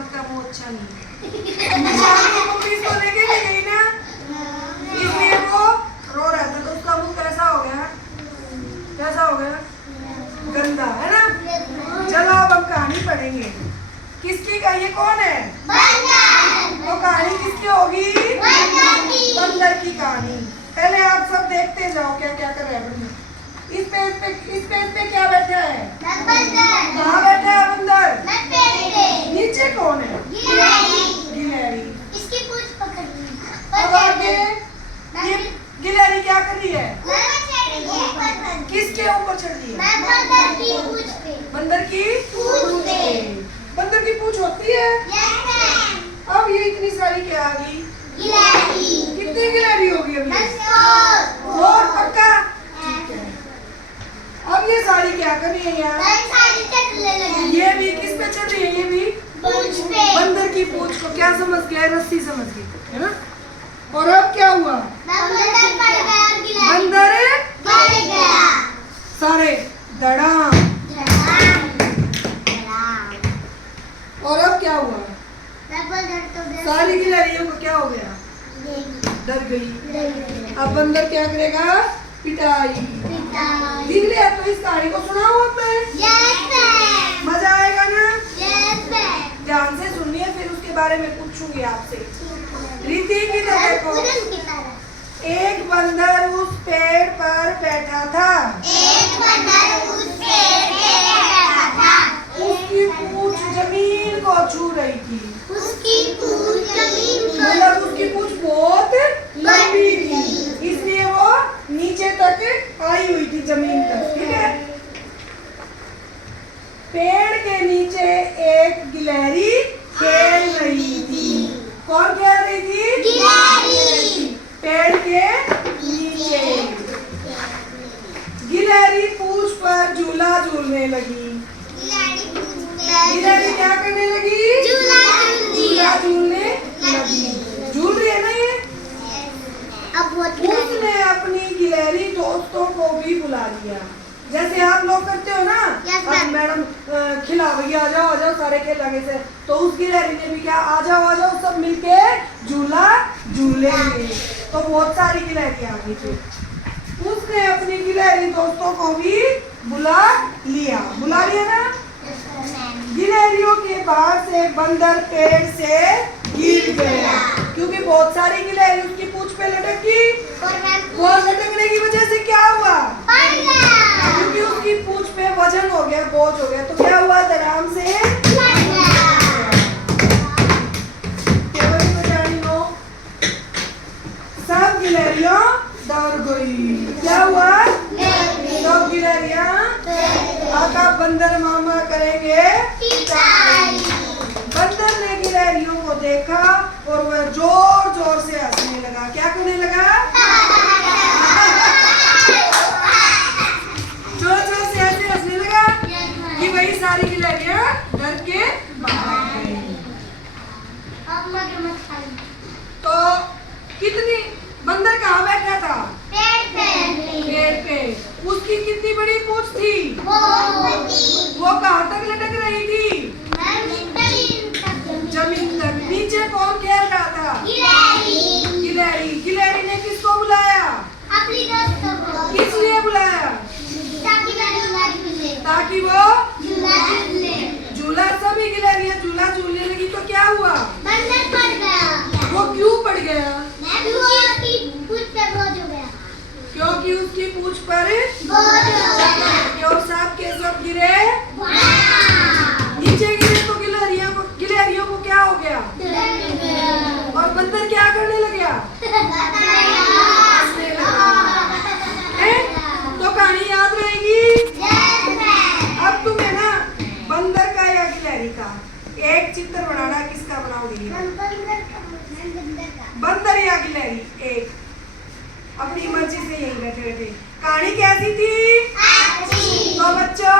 निशांत का मुंह अच्छा नहीं है। निशांत को मम्मी इसको लेके भी गई ना, इसलिए वो रो रहा था। तो उसका मुंह कैसा हो गया? कैसा हो गया? गंदा है ना। चलो अब हम कहानी पढ़ेंगे। किसकी का? ये कौन है? बंदर। तो कहानी किसकी होगी? बंदर की कहानी। पहले आप सब देखते जाओ क्या क्या कर रहे हैं बंदर। इस पेज पे क्या बैठा है? कहाँ बैठा है बंदर? नीचे कौन है? गिलहरी। इसकी पूंछ पकड़ ली। अब आगे ये गिलहरी क्या कर रही है? किसके ऊपर चढ़ रही है? बंदर की पूंछ पे। बंदर की पूंछ होती है। अब ये इतनी सारी क्या आ गई? कितनी गिलहरी होगी अभी? और पक्का? ठीक है। अब ये सारी क्या कर रही है यार? ये भी किस पे चढ़ रही है? ये भी बंदर की पूंछ को क्या समझ गया? रस्सी समझ गई है ना। और अब क्या हुआ? बंदर सारे धड़ाम। और अब क्या हुआ? सारी गिलहरियों को क्या हो गया? डर गई। अब बंदर क्या करेगा? पिटाई। दिख लिया? तो इस कहानी को सुनाओ अब मैं। मजा आएगा ना? ध्यान से सुनिए, फिर उसके बारे में पूछूंगी आपसे। रीति की देखो। एक बंदर उस पेड़ पर बैठा था। उसकी पूंछ जमीन को छू रही थी। मतलब उसकी पूंछ बहुत लंबी थी, इसलिए वो नीचे तक आई हुई थी, जमीन तक। ठीक है। पेड़ के नीचे एक गिलहरी खेल रही थी। कौन खेल रही थी? पेड़ के नीचे गिलहरी पूंछ पर झूला झूलने लगी। गिलहरी क्या करने लगी? झूला झूलने लगी। झूल रही है ना ये। उसने अपनी गिलहरी दोस्तों को भी बुला लिया, जैसे आप लोग करते हो ना। अब मैडम खिला भैया आ जाओ सारे खेलेंगे से। तो उस गिलहरी ने भी क्या? आ जाओ सब मिलके झूला झूलेंगे। तो बहुत सारी गिलहरी आ गई थी। उसने अपनी गिलहरी दोस्तों को भी बुला लिया ना। गिलहरियों के बाहर से बंदर पेड़ से गिर गया, क्योंकि बहुत सारी गिलहरी उसकी पूंछ पे लटक गई। वो लटकने की वजह से क्या हुआ? क्योंकि उसकी पूंछ पे वजन हो गया, बोझ हो गया। तो क्या हुआ? आराम से सब गिलहरियां डर गई। क्या हुआ? सब गिलहरियां आका बंदर मामा करेंगे। बंदर ने गिलहरियों को देखा और वह जोर जोर से हंसने लगा। क्या करने लगा? जोर जोर से हंसने लगा कि वही सारी गिलहरियां डर के भाग गई। तो कितनी बंदर कहाँ बैठा था? पेड़ पे। उसकी कितनी बड़ी पूंछ थी? वो कहाँ तक लटक रही थी? जमीन तक। नीचे कौन खेल रहा था? गिलहरी ने किसको बुलाया? किस लिए बुलाया? ताकि वो झूला। सभी गिलहरियां झूला झूलने लगी। तो क्या हुआ? वो क्यों पड़ गया? क्योंकि उसकी पूंछ पर और सांप के सब गिरे नीचे गिरे। तो गिलहरियों को क्या हो गया? और बंदर क्या करने लगा? तो कहानी याद रहेगी। अब तुम्हें ना बंदर का या गिलहरी का एक चित्र बनाना। किसका बनाओगे? बंदर या गिलहरी? एक अपनी मर्जी से यही बैठे बैठे। कहानी कैसी थी? तो बच्चों